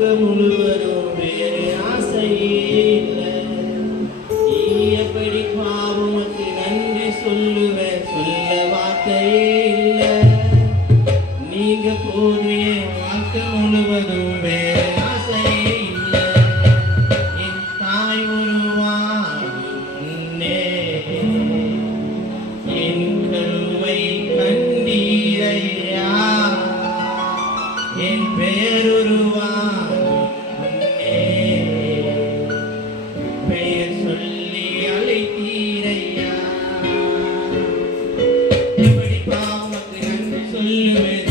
வாழ்க்கை முழுவதும் வேறு ஆசையே இல்லை. நீ எப்படி பாவமக்கு நன்றி சொல்லுவேன், சொல்ல வார்த்தையே இல்லை. நீங்க போதிய வாழ்க்கை முழுவதும் வேறு ஆசையே இல்லை. என் தாய் உருவானே என் கருவை கண்டீரையா, என் பேருருவானே பெயர் சொல்லி அழைத்தீரையா. எப்படி பாவமக்கு நன்றி சொல்லுவேன்,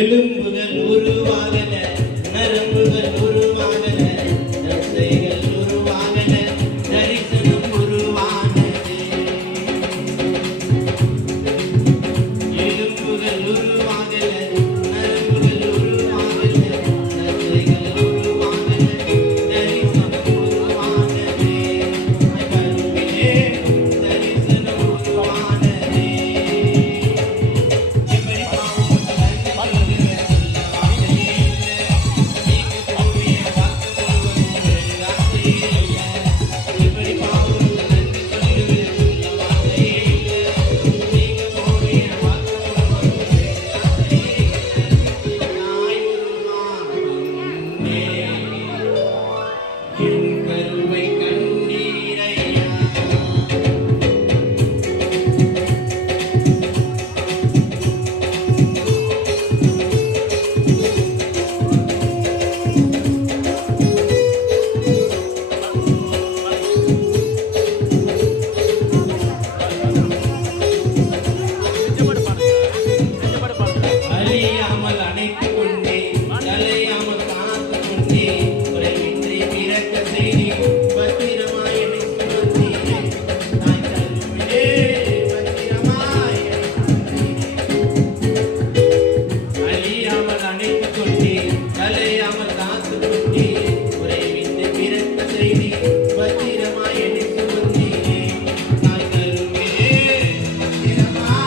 எலும்புகள்